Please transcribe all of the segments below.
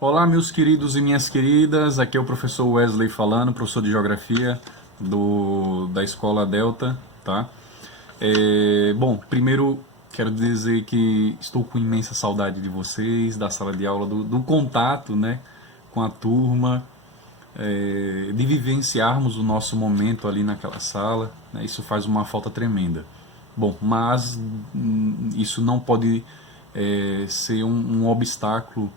Olá, meus queridos e minhas queridas, aqui é o professor Wesley falando, professor de Geografia da Escola Delta, tá? Bom, primeiro quero dizer que estou com imensa saudade de vocês, da sala de aula, do contato, né, com a turma, de vivenciarmos o nosso momento ali naquela sala, né, isso faz uma falta tremenda. Bom, mas isso não pode ser um obstáculo,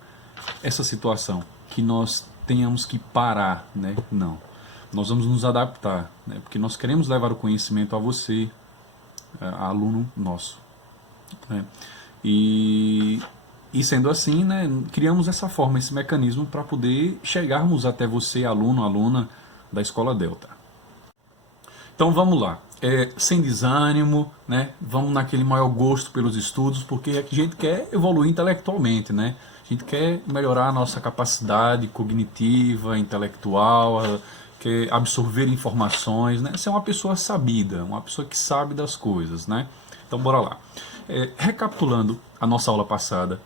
essa situação, que nós tenhamos que parar, né? Não. Nós vamos nos adaptar, né? Porque nós queremos levar o conhecimento a você, aluno nosso, né? E, e sendo assim, né, criamos essa forma, esse mecanismo para poder chegarmos até você, aluno, aluna da Escola Delta. Então vamos lá, sem desânimo, né? Vamos naquele maior gosto pelos estudos, porque a gente quer evoluir intelectualmente, né? A gente quer melhorar a nossa capacidade cognitiva, intelectual, quer absorver informações, né? Ser uma pessoa sabida, uma pessoa que sabe das coisas, né? Então bora lá. Recapitulando a nossa aula passada,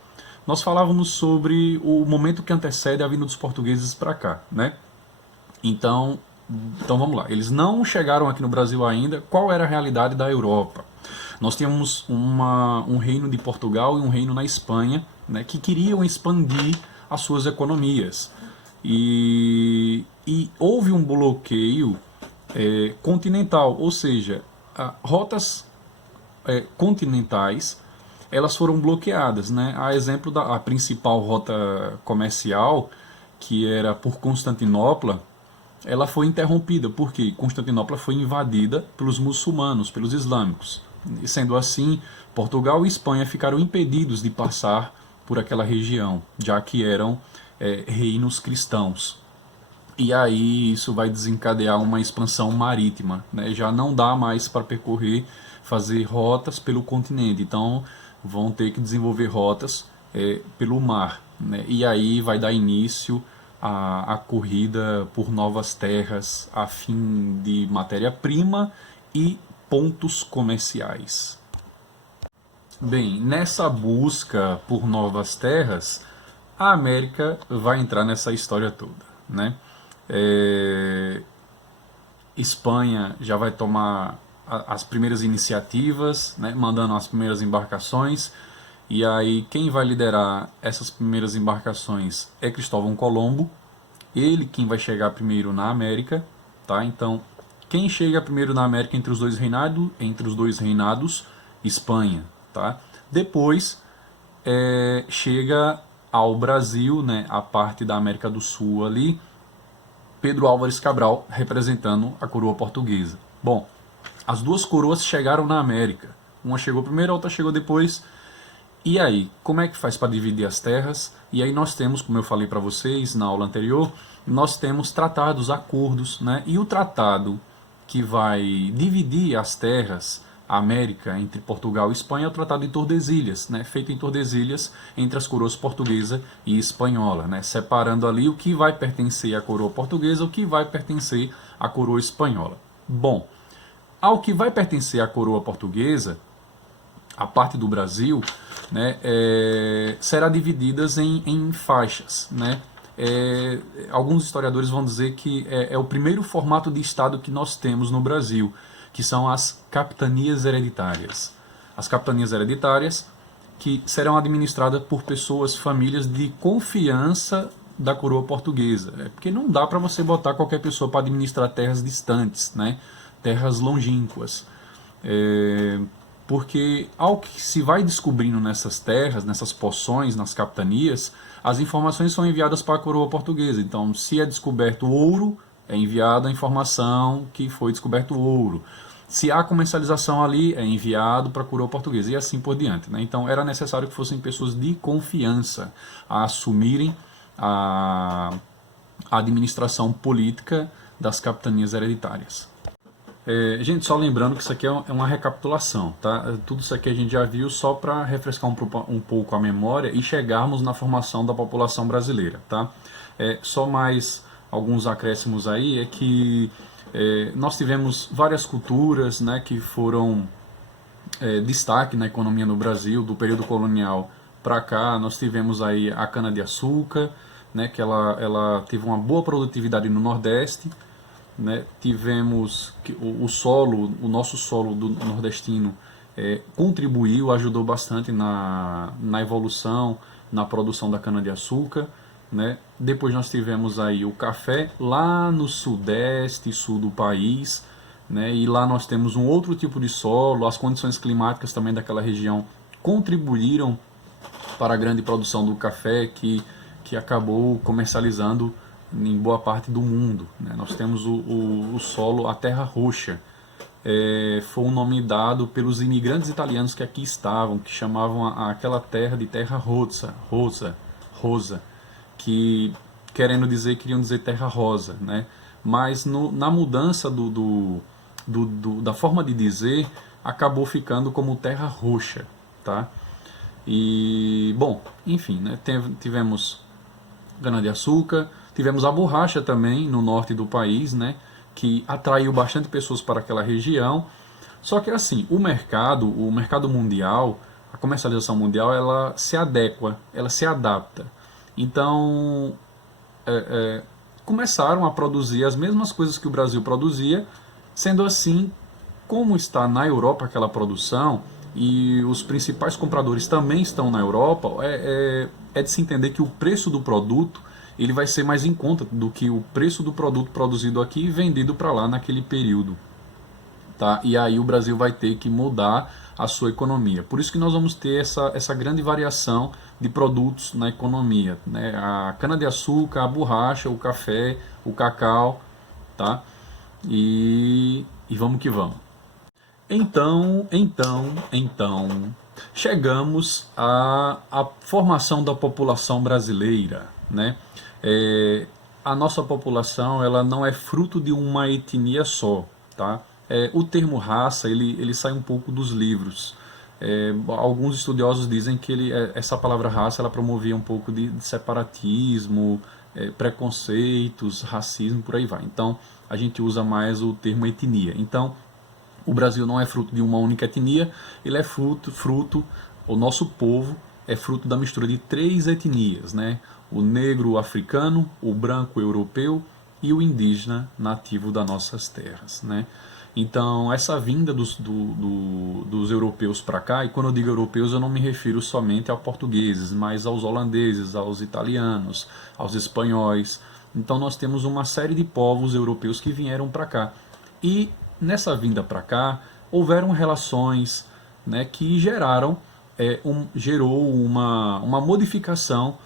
nós falávamos sobre o momento que antecede a vinda dos portugueses para cá, né? Então, então vamos lá. Eles não chegaram aqui no Brasil ainda. Qual era a realidade da Europa? Nós tínhamos um reino de Portugal e um reino na Espanha, né, que queriam expandir as suas economias. E houve um bloqueio continental, ou seja, rotas continentais elas foram bloqueadas, né? A exemplo da a principal rota comercial, que era por Constantinopla, ela foi interrompida porque Constantinopla foi invadida pelos muçulmanos, pelos islâmicos. E sendo assim, Portugal e Espanha ficaram impedidos de passar por aquela região, já que eram reinos cristãos. E aí isso vai desencadear uma expansão marítima, né? Já não dá mais para percorrer, fazer rotas pelo continente, então vão ter que desenvolver rotas pelo mar, né? E aí vai dar início a corrida por novas terras a fim de matéria-prima e pontos comerciais. Bem, nessa busca por novas terras, a América vai entrar nessa história toda, né? É, Espanha já vai tomar as primeiras iniciativas, né, mandando as primeiras embarcações. E aí quem vai liderar essas primeiras embarcações é Cristóvão Colombo. Ele quem vai chegar primeiro na América, tá? Então quem chega primeiro na América entre os dois reinados, Espanha, tá? Depois chega ao Brasil, né, a parte da América do Sul ali, Pedro Álvares Cabral representando a coroa portuguesa. Bom, as duas coroas chegaram na América. Uma chegou primeiro, a outra chegou depois. E aí, como é que faz para dividir as terras? E aí nós temos, como eu falei para vocês na aula anterior, nós temos tratados, acordos, né? E o tratado que vai dividir as terras, a América, entre Portugal e Espanha, é o Tratado de Tordesilhas, né? Feito em Tordesilhas entre as coroas portuguesa e espanhola, né? Separando ali o que vai pertencer à coroa portuguesa, o que vai pertencer à coroa espanhola. Bom, ao que vai pertencer à coroa portuguesa, a parte do Brasil, né, será divididas em faixas, né? Alguns historiadores vão dizer que é o primeiro formato de Estado que nós temos no Brasil, que são as capitanias hereditárias. As capitanias hereditárias que serão administradas por pessoas, famílias de confiança da coroa portuguesa. Porque não dá para você botar qualquer pessoa para administrar terras distantes, né? Terras longínquas. Porque ao que se vai descobrindo nessas terras, nessas poções, nas capitanias, as informações são enviadas para a coroa portuguesa. Então, se é descoberto ouro, é enviada a informação que foi descoberto ouro. Se há comercialização ali, é enviado para a coroa portuguesa e assim por diante, né? Então, era necessário que fossem pessoas de confiança a assumirem a administração política das capitanias hereditárias. Gente, só lembrando que isso aqui é uma recapitulação, tá? Tudo isso aqui a gente já viu só para refrescar um pouco a memória e chegarmos na formação da população brasileira, tá? Só mais alguns acréscimos aí, é que nós tivemos várias culturas, né, que foram destaque na economia no Brasil, do período colonial para cá. Nós tivemos aí a cana-de-açúcar, né, que ela teve uma boa produtividade no Nordeste, né? Tivemos que o solo, o nosso solo do nordestino contribuiu, ajudou bastante na evolução, na produção da cana-de-açúcar, né? Depois nós tivemos aí o café lá no sudeste e sul do país, né? E lá nós temos um outro tipo de solo, as condições climáticas também daquela região contribuíram para a grande produção do café que acabou comercializando em boa parte do mundo, né? Nós temos o solo, a terra roxa, foi um nome dado pelos imigrantes italianos que aqui estavam, que chamavam aquela terra de terra rosa, que querendo dizer, queriam dizer terra rosa, né? Mas na mudança da forma de dizer, acabou ficando como terra roxa, tá? E, bom, enfim, né? Tivemos cana-de-açúcar, tivemos a borracha também no norte do país, né? Que atraiu bastante pessoas para aquela região. Só que assim, o mercado mundial, a comercialização mundial, ela se adequa, ela se adapta. Então, começaram a produzir as mesmas coisas que o Brasil produzia, sendo assim, como está na Europa aquela produção, e os principais compradores também estão na Europa, é de se entender que o preço do produto ele vai ser mais em conta do que o preço do produto produzido aqui e vendido para lá naquele período. Tá? E aí o Brasil vai ter que mudar a sua economia. Por isso que nós vamos ter essa grande variação de produtos na economia, né? A cana-de-açúcar, a borracha, o café, o cacau, tá? E vamos que vamos. Então, chegamos à formação da população brasileira, né? A nossa população ela não é fruto de uma etnia só, tá? O termo raça ele sai um pouco dos livros. Alguns estudiosos dizem que essa palavra raça ela promovia um pouco de separatismo, preconceitos, racismo, por aí vai. Então a gente usa mais o termo etnia. Então o Brasil não é fruto de uma única etnia, ele é o nosso povo é fruto da mistura de três etnias, né? O negro africano, o branco europeu e o indígena nativo das nossas terras, né? Então, essa vinda dos europeus para cá, e quando eu digo europeus eu não me refiro somente a portugueses, mas aos holandeses, aos italianos, aos espanhóis. Então nós temos uma série de povos europeus que vieram para cá. E nessa vinda para cá, houveram relações, né, que gerou uma modificação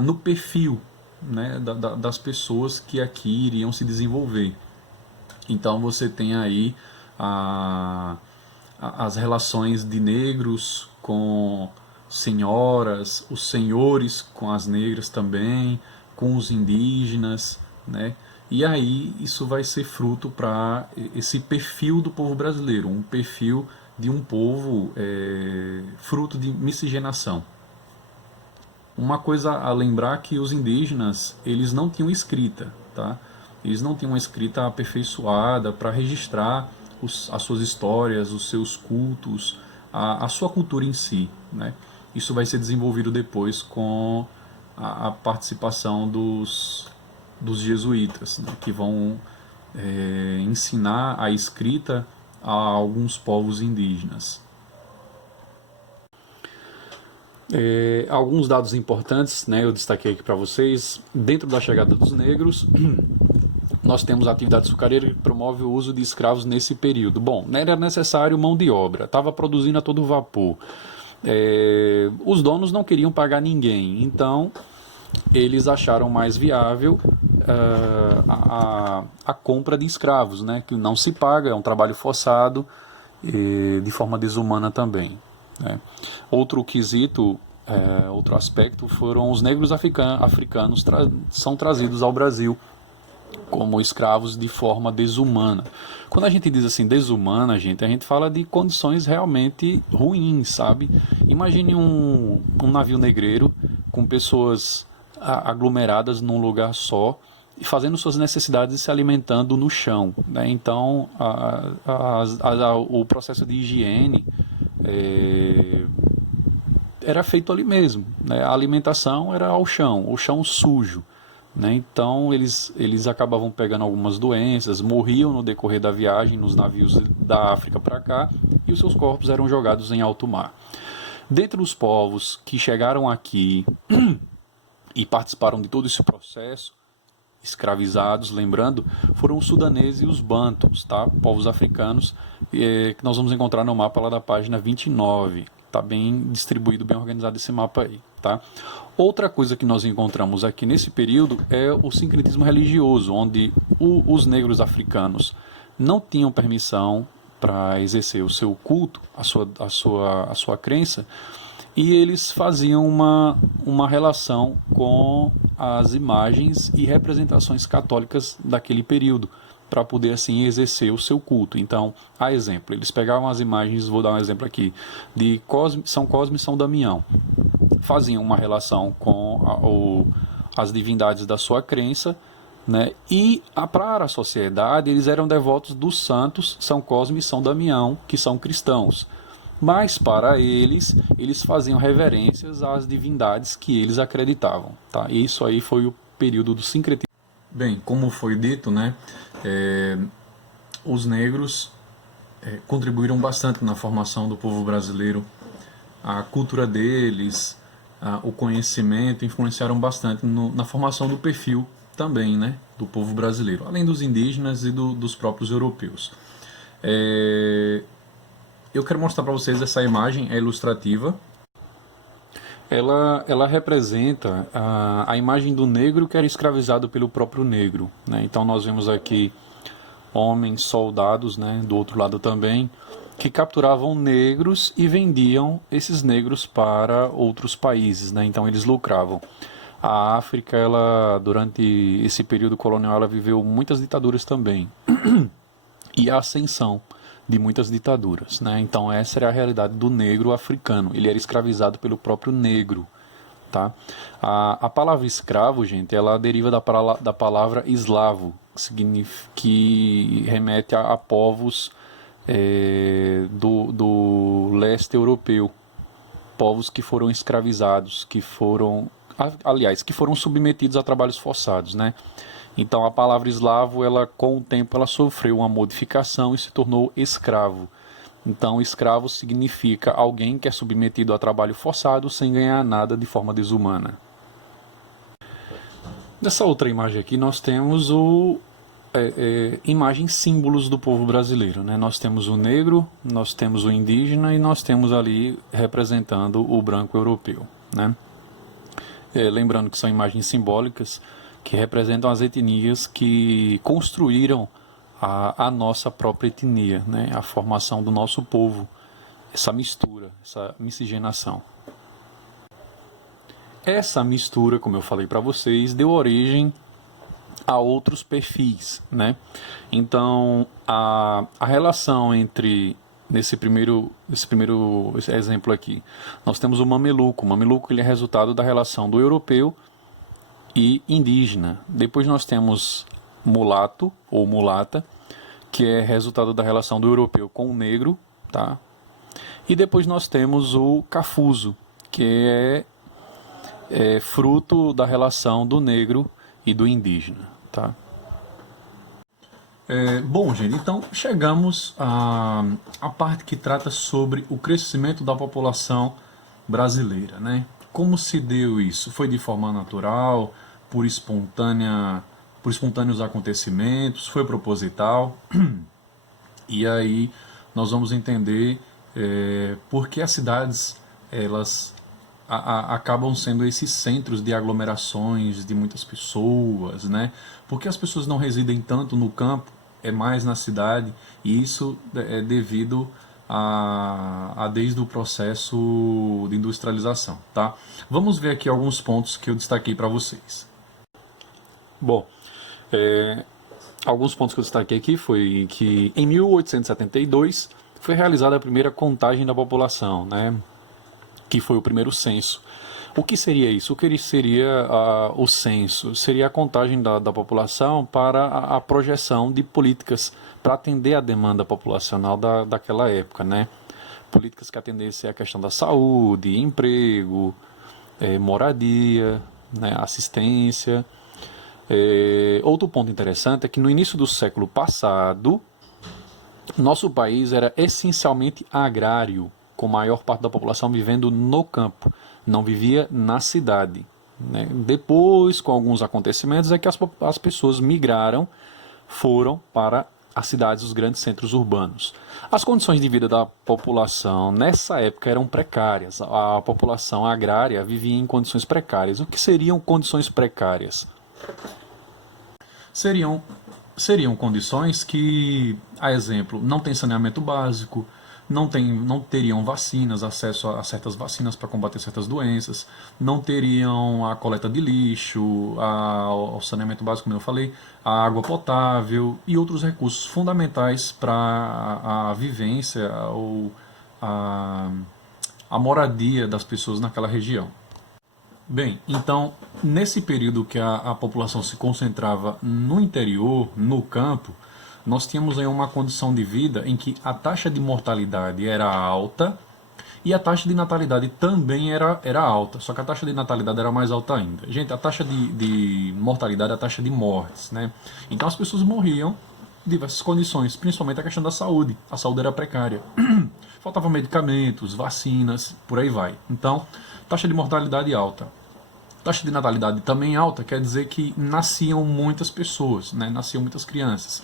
no perfil, né, das pessoas que aqui iriam se desenvolver. Então você tem aí as relações de negros com senhoras, os senhores com as negras também, com os indígenas, né? E aí isso vai ser fruto para esse perfil do povo brasileiro, um perfil de um povo fruto de miscigenação. Uma coisa a lembrar que os indígenas eles não tinham escrita, tá? Eles não tinham uma escrita aperfeiçoada para registrar as suas histórias, os seus cultos, a sua cultura em si, né? Isso vai ser desenvolvido depois com a participação dos jesuítas, né? Que vão ensinar a escrita a alguns povos indígenas. Alguns dados importantes, né, eu destaquei aqui para vocês. Dentro da chegada dos negros, nós temos a atividade açucareira que promove o uso de escravos nesse período. Bom, não era necessário mão de obra, estava produzindo a todo vapor. Os donos não queriam pagar ninguém, então eles acharam mais viável a compra de escravos, né, que não se paga, é um trabalho forçado de forma desumana também, né. Outro quesito, outro aspecto foram os negros africanos são trazidos ao Brasil como escravos de forma desumana. Quando a gente diz assim desumana, a gente fala de condições realmente ruins, sabe? Imagine um navio negreiro com pessoas aglomeradas num lugar só e fazendo suas necessidades e se alimentando no chão, né? Então o processo de higiene era feito ali mesmo, né? A alimentação era ao chão, o chão sujo, né? Então eles acabavam pegando algumas doenças, morriam no decorrer da viagem nos navios da África para cá e os seus corpos eram jogados em alto mar. Dentre os povos que chegaram aqui e participaram de todo esse processo, escravizados, lembrando, foram os sudaneses e os bantus, tá? Povos africanos, que nós vamos encontrar no mapa lá da página 29. Está bem distribuído, bem organizado esse mapa aí, tá? Outra coisa que nós encontramos aqui nesse período é o sincretismo religioso, onde os negros africanos não tinham permissão para exercer o seu culto, a sua crença, e eles faziam uma relação com as imagens e representações católicas daquele período, para poder assim exercer o seu culto. Então, a exemplo, eles pegavam as imagens, vou dar um exemplo aqui, de São Cosme e São Damião, faziam uma relação com as divindades da sua crença, né? E para a sociedade eles eram devotos dos santos São Cosme e São Damião, que são cristãos. Mas para eles faziam reverências às divindades que eles acreditavam. Tá? E isso aí foi o período do sincretismo. Bem, como foi dito, né, os negros contribuíram bastante na formação do povo brasileiro. A cultura deles, o conhecimento influenciaram bastante na formação do perfil também, né, do povo brasileiro, além dos indígenas e dos próprios europeus. Eu quero mostrar para vocês essa imagem, é ilustrativa. Ela representa a imagem do negro que era escravizado pelo próprio negro, né? Então nós vemos aqui homens, soldados, né, do outro lado também, que capturavam negros e vendiam esses negros para outros países, né? Então eles lucravam. A África, ela, durante esse período colonial, ela viveu muitas ditaduras também. E a ascensão de muitas ditaduras, né? Então essa era a realidade do negro africano. Ele era escravizado pelo próprio negro, tá? A palavra escravo, gente, ela deriva da palavra eslavo, que remete a povos do leste europeu, povos que foram escravizados, que foram submetidos a trabalhos forçados, né? Então a palavra eslavo, ela com o tempo ela sofreu uma modificação e se tornou escravo. Então escravo significa alguém que é submetido a trabalho forçado sem ganhar nada de forma desumana. Nessa outra imagem aqui nós temos imagens símbolos do povo brasileiro, né? Nós temos o negro, nós temos o indígena e nós temos ali representando o branco europeu, né? Lembrando que são imagens simbólicas que representam as etnias que construíram a nossa própria etnia, né? A formação do nosso povo, essa mistura, essa miscigenação. Essa mistura, como eu falei para vocês, deu origem a outros perfis, né? Então, a relação entre, nesse primeiro exemplo aqui, nós temos o mameluco. O mameluco, ele é resultado da relação do europeu e indígena. Depois nós temos mulato ou mulata, que é resultado da relação do europeu com o negro, tá? E depois nós temos o cafuso, que é fruto da relação do negro e do indígena, tá? Bom, gente, então chegamos à parte que trata sobre o crescimento da população brasileira, né? Como se deu isso? Foi de forma natural, por espontâneos acontecimentos, foi proposital? E aí nós vamos entender por que as cidades elas acabam sendo esses centros de aglomerações de muitas pessoas, né? Porque as pessoas não residem tanto no campo, é mais na cidade, e isso é devido desde o processo de industrialização, tá? Vamos ver aqui alguns pontos que eu destaquei para vocês. Bom, alguns pontos que eu destaquei aqui foi que em 1872 foi realizada a primeira contagem da população, né? Que foi o primeiro censo. O que seria isso? O que seria o censo? Seria a contagem da população para a projeção de políticas para atender a demanda populacional daquela época, né? políticas que atendessem à questão da saúde, emprego, moradia, né, assistência. Outro ponto interessante é que no início do século passado, nosso país era essencialmente agrário, com a maior parte da população vivendo no campo, não vivia na cidade. Né? Depois, com alguns acontecimentos, é que as pessoas migraram, foram para as cidades, os grandes centros urbanos. As condições de vida da população nessa época eram precárias. A população agrária vivia em condições precárias. O que seriam condições precárias? Seriam condições que, a exemplo, não tem saneamento básico, não teriam vacinas, acesso a certas vacinas para combater certas doenças, não teriam a coleta de lixo, ao saneamento básico, como eu falei, a água potável e outros recursos fundamentais para a vivência ou a moradia das pessoas naquela região. Bem, então, nesse período que a população se concentrava no interior, no campo, nós tínhamos aí uma condição de vida em que a taxa de mortalidade era alta e a taxa de natalidade também era alta, só que a taxa de natalidade era mais alta ainda. Gente, a taxa de mortalidade é a taxa de mortes, né? Então as pessoas morriam em diversas condições, principalmente a questão da saúde. A saúde era precária. Faltavam medicamentos, vacinas, por aí vai. Então, taxa de mortalidade alta. Taxa de natalidade também alta, quer dizer que nasciam muitas pessoas, né? Nasciam muitas crianças.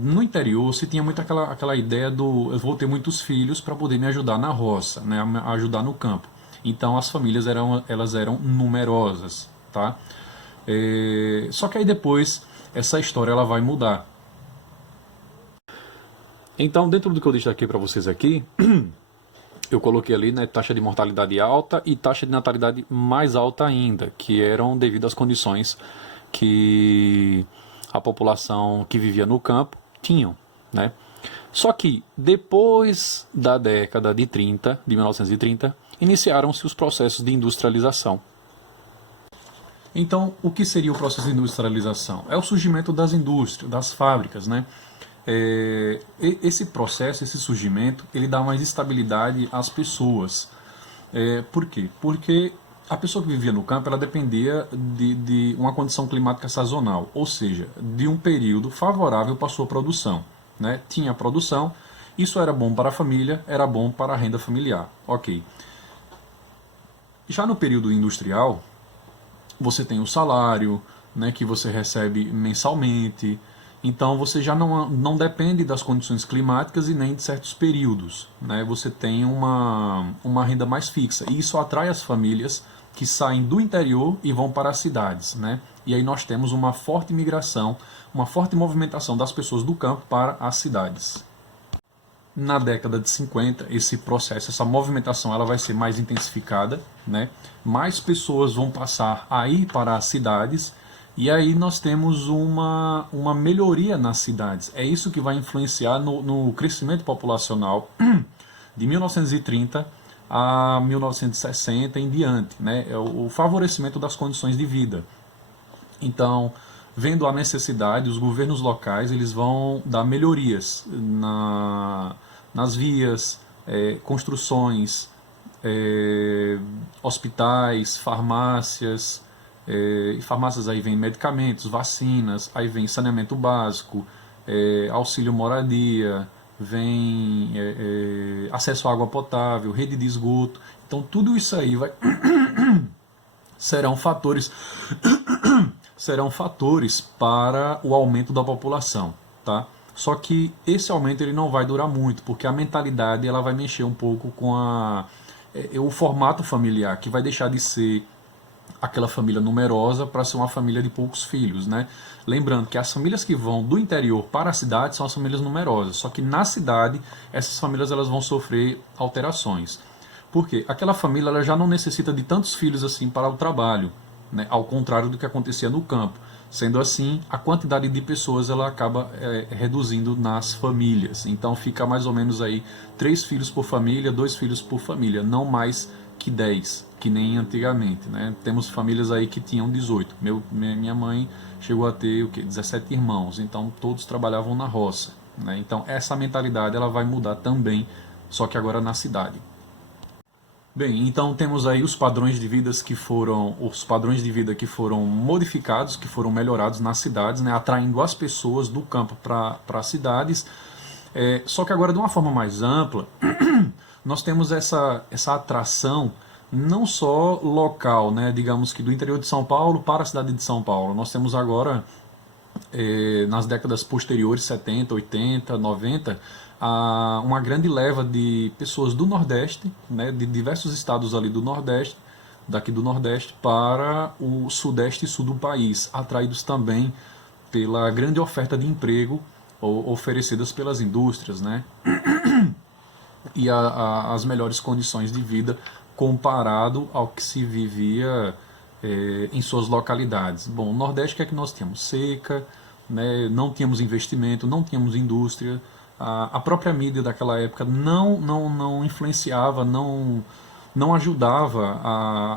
No interior se tinha muito aquela ideia do eu vou ter muitos filhos para poder me ajudar na roça, né? Ajudar no campo. Então as famílias elas eram numerosas, tá? Só que aí depois essa história ela vai mudar. Então, dentro do que eu destaquei para vocês aqui, eu coloquei ali, né, taxa de mortalidade alta e taxa de natalidade mais alta ainda, que eram devido às condições que a população que vivia no campo tinham, né? Só que depois da década de 30, de 1930, iniciaram-se os processos de industrialização. Então, o que seria o processo de industrialização? É o surgimento das indústrias, das fábricas, né? Esse processo, esse surgimento, ele dá mais estabilidade às pessoas. Por quê? Porque a pessoa que vivia no campo, ela dependia de uma condição climática sazonal, ou seja, de um período favorável para a sua produção. Né? Tinha produção, isso era bom para a família, era bom para a renda familiar. Ok. Já no período industrial, você tem o salário, né, que você recebe mensalmente, então você já não depende das condições climáticas e nem de certos períodos. Né? Você tem uma renda mais fixa. E isso atrai as famílias que saem do interior e vão para as cidades. Né? E aí nós temos uma forte migração, uma forte movimentação das pessoas do campo para as cidades. Na década de 50, esse processo, essa movimentação, ela vai ser mais intensificada. Né? Mais pessoas vão passar a ir para as cidades. E aí nós temos uma melhoria nas cidades. É isso que vai influenciar no crescimento populacional de 1930 a 1960 em diante. Né? É o favorecimento das condições de vida. Então, vendo a necessidade, os governos locais eles vão dar melhorias nas vias, construções, hospitais, farmácias. E farmácias aí vem medicamentos, vacinas, aí vem saneamento básico, auxílio moradia, vem acesso à água potável, rede de esgoto. Então tudo isso aí serão fatores para o aumento da população, tá? Só que esse aumento ele não vai durar muito, porque a mentalidade ela vai mexer um pouco com o formato familiar, que vai deixar de ser aquela família numerosa para ser uma família de poucos filhos, né? Lembrando que as famílias que vão do interior para a cidade são as famílias numerosas, só que na cidade essas famílias elas vão sofrer alterações. Por quê? Aquela família ela já não necessita de tantos filhos assim para o trabalho, né? Ao contrário do que acontecia no campo. Sendo assim, a quantidade de pessoas ela acaba reduzindo nas famílias. Então fica mais ou menos aí 3 filhos por família, 2 filhos por família, não mais que 10, que nem antigamente. Né? Temos famílias aí que tinham 18. Minha mãe chegou a ter 17 irmãos, então todos trabalhavam na roça. Né? Então essa mentalidade ela vai mudar também só que agora na cidade. Bem, então temos aí os padrões de vida que foram modificados, que foram melhorados nas cidades, né, atraindo as pessoas do campo para as cidades. Só que agora de uma forma mais ampla, nós temos essa atração não só local, né, digamos que do interior de São Paulo para a cidade de São Paulo. Nós temos agora nas décadas posteriores, 70, 80, 90, uma grande leva de pessoas do Nordeste, né, de diversos estados ali do Nordeste, daqui do Nordeste, para o Sudeste e Sul do país, atraídos também pela grande oferta de emprego oferecidas pelas indústrias, né, e as melhores condições de vida comparado ao que se vivia em suas localidades. Bom, no Nordeste, o que é que nós tínhamos? Seca, né, não tínhamos investimento, não tínhamos indústria, a própria mídia daquela época não influenciava, não ajudava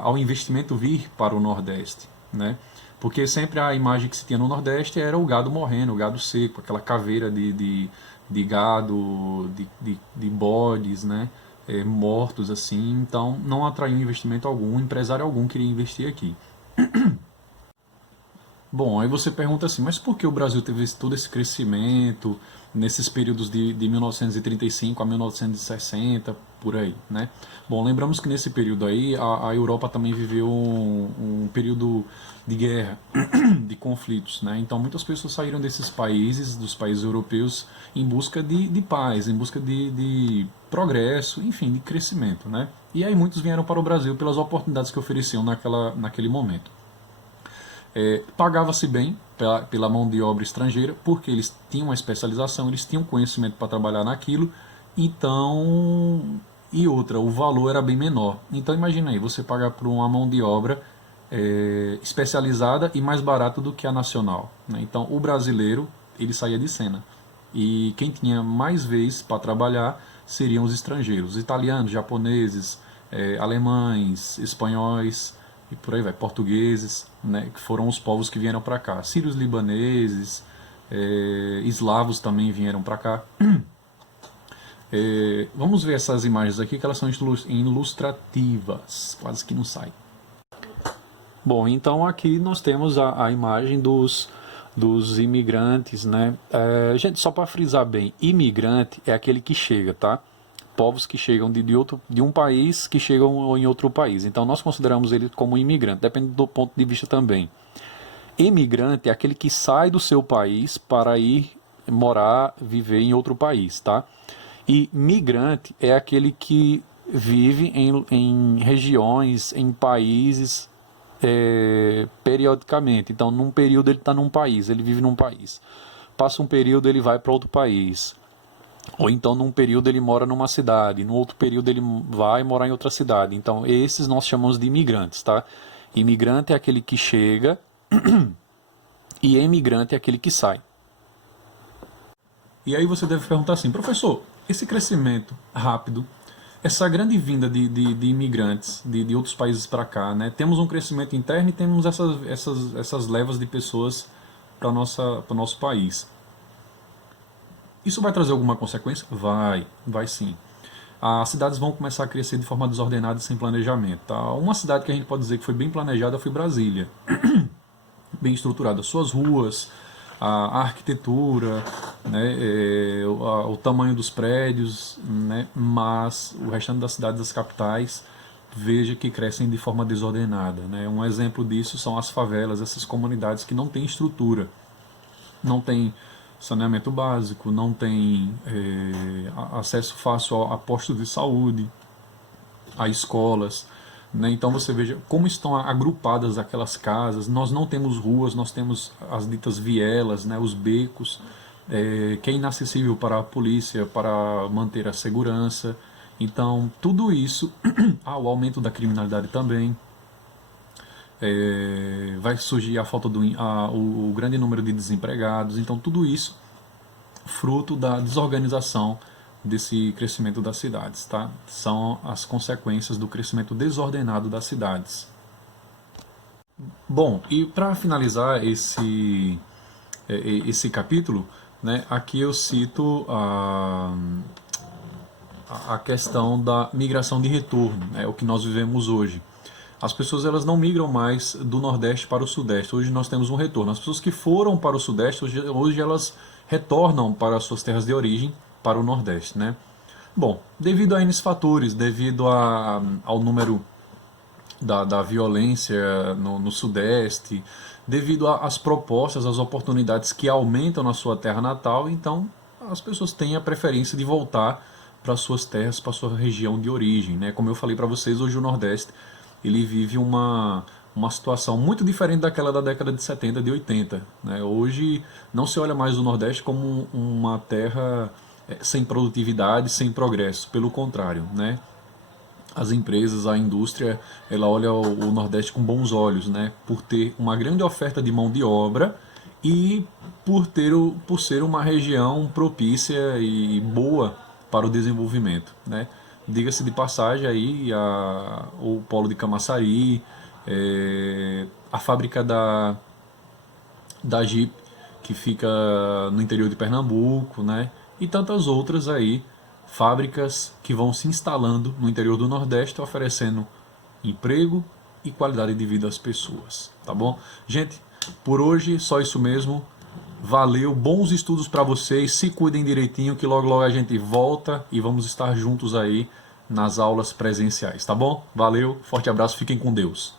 ao investimento vir para o Nordeste, né? Porque sempre a imagem que se tinha no Nordeste era o gado morrendo, o gado seco, aquela caveira de gado, de bodes, né? Mortos assim, então não atraiu investimento algum, empresário algum queria investir aqui. Bom, aí você pergunta assim, mas por que o Brasil teve todo esse crescimento nesses períodos de 1935 a 1960, por aí, né? Bom, lembramos que nesse período aí a Europa também viveu um período de guerra, de conflitos, né? Então muitas pessoas saíram desses países, dos países europeus, em busca de paz, em busca de progresso, enfim, de crescimento, né? E aí muitos vieram para o Brasil pelas oportunidades que ofereciam naquele momento. Pagava-se bem pela mão de obra estrangeira, porque eles tinham uma especialização, eles tinham conhecimento para trabalhar naquilo, então, e outra, o valor era bem menor. Então imagina aí, você pagar por uma mão de obra especializada e mais barato do que a nacional, né? Então o brasileiro, ele saía de cena, e quem tinha mais vez para trabalhar seriam os estrangeiros, italianos, japoneses, alemães, espanhóis, e por aí vai, portugueses, né, que foram os povos que vieram para cá. Sírios libaneses, eslavos também vieram para cá. Vamos ver essas imagens aqui, que elas são ilustrativas, quase que não sai. Bom, então aqui nós temos a imagem dos imigrantes, né? Gente, só para frisar bem, imigrante é aquele que chega, tá? Povos que chegam de um país que chegam em outro país. Então nós consideramos ele como imigrante, depende do ponto de vista também. Imigrante é aquele que sai do seu país para ir morar, viver em outro país, tá? E migrante é aquele que vive em regiões, em países periodicamente. Então, num período ele está num país, ele vive num país. Passa um período ele vai para outro país. Ou então, num período ele mora numa cidade, no outro período ele vai morar em outra cidade. Então, esses nós chamamos de imigrantes, tá? Imigrante é aquele que chega e imigrante é aquele que sai. E aí você deve perguntar assim, professor, esse crescimento rápido, essa grande vinda de imigrantes de outros países para cá, né? Temos um crescimento interno e temos essas levas de pessoas para o nosso país. Isso vai trazer alguma consequência? Vai sim. As cidades vão começar a crescer de forma desordenada e sem planejamento. Tá? Uma cidade que a gente pode dizer que foi bem planejada foi Brasília. Bem estruturada. Suas ruas, a arquitetura, né, o tamanho dos prédios, né, mas o restante das cidades, das capitais, veja que crescem de forma desordenada. Né? Um exemplo disso são as favelas, essas comunidades que não têm estrutura, não têm saneamento básico, não tem acesso fácil a postos de saúde, a escolas, né? Então você veja como estão agrupadas aquelas casas. Nós não temos ruas, nós temos as ditas vielas, né? Os becos, que é inacessível para a polícia, para manter a segurança. Então tudo isso, o aumento da criminalidade também, vai surgir a falta o grande número de desempregados. Então tudo isso fruto da desorganização desse crescimento das cidades, tá? São as consequências do crescimento desordenado das cidades. Bom, e para finalizar esse capítulo, né, aqui eu cito a questão da migração de retorno, é o que nós vivemos hoje. As pessoas elas não migram mais do Nordeste para o Sudeste. Hoje nós temos um retorno. As pessoas que foram para o Sudeste, hoje elas retornam para as suas terras de origem, para o Nordeste, né? Bom, devido a N fatores, devido ao número da violência no Sudeste, devido às propostas, às oportunidades que aumentam na sua terra natal, então as pessoas têm a preferência de voltar para suas terras, para sua região de origem, né? Como eu falei para vocês, hoje o Nordeste ele vive uma situação muito diferente daquela da década de 70, de 80. Né? Hoje não se olha mais o Nordeste como uma terra sem produtividade, sem progresso. Pelo contrário, né? As empresas, a indústria, ela olha o Nordeste com bons olhos, né? Por ter uma grande oferta de mão de obra e por ser uma região propícia e boa para o desenvolvimento, né? Diga-se de passagem aí o polo de Camaçari, a fábrica da Jeep, que fica no interior de Pernambuco, né? E tantas outras aí, fábricas que vão se instalando no interior do Nordeste, oferecendo emprego e qualidade de vida às pessoas, tá bom? Gente, por hoje só isso mesmo. Valeu, bons estudos para vocês, se cuidem direitinho que logo logo a gente volta e vamos estar juntos aí nas aulas presenciais, tá bom? Valeu, forte abraço, fiquem com Deus.